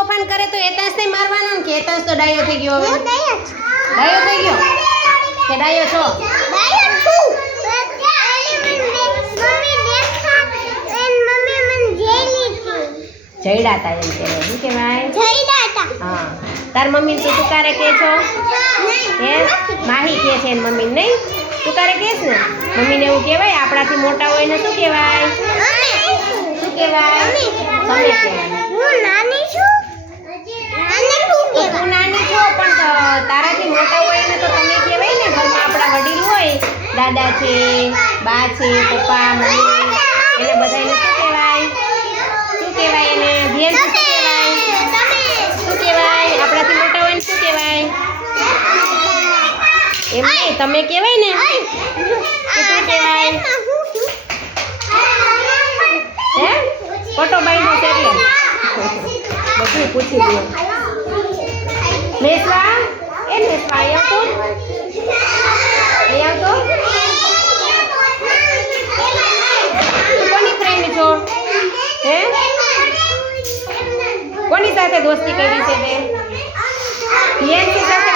તોફાન કરે તો હેતાંશને મારવાનો ને કે હેતાંશ તો ડાયો થઈ ગયો હવે ડાયો થઈ ગયો કે ડાયો છો જયડાતા એમ કહેવાય શું કહેવાય હા તાર મમ્મીને તું તુકારે કહે છો હે માહી કહે છે ને મમ્મીને નહીં તુકારે કહેશ ને મમ્મીને એવું કહેવાય આપણાથી મોટા હોય ને શું કહેવાય શું કહેવાય તમે કહેવાય તું નાની છો પણ તારાથી મોટા હોય ને તો તમે કહેવાય ને ઘરમાં આપણા વડીલ હોય દાદા છે બા છે પપ્પા મમ્મી એને બધાને શું કહેવાય એને ધ્યાન શું કહેવાય આપણાથી મોટા હોય ને શું કહેવાય એમ નહીં તમે કહેવાય ને શું કહેવાય હે ફોટો બાંધ્યો છે એટલે બધું પૂછી દઉં મેસવા મેસવા અહીં આવતો કોની ફ્રેન્ડ છો હે કોની સાથે દોસ્તી કરી છે તે ધ્યાનથી સાથે